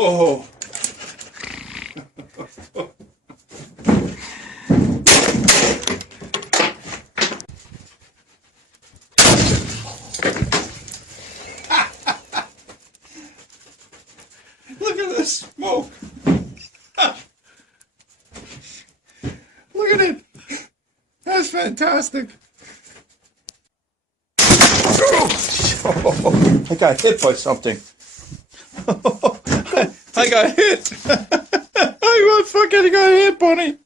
Oh. Look at this smoke. Look at it. That's fantastic. Oh, I got hit by something. I got hit. I fucking got hit, Bunny.